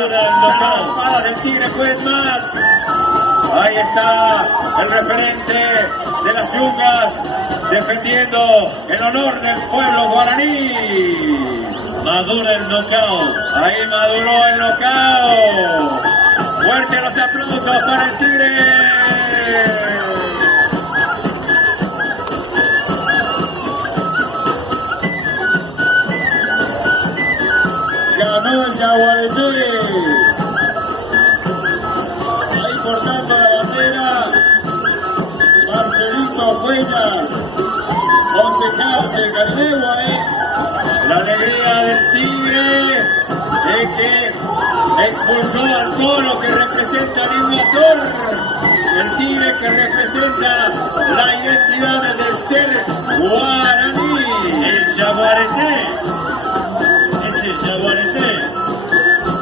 Madura el knockout. Las espadas del Tigre pueden más. Ahí está el referente de las yungas defendiendo el honor del pueblo guaraní. Madura el knockout. Ahí maduró el knockout. Fuerte los aplausos para el Tigre. Ganó el Yaguareté. Ahí cortando la bandera, Marcelito Cuellar, concejal de Cananegua. La alegría del Tigre es que expulsó al toro que representa el invasor. El Tigre que representa la identidad del ser guaraní. El Yaguareté.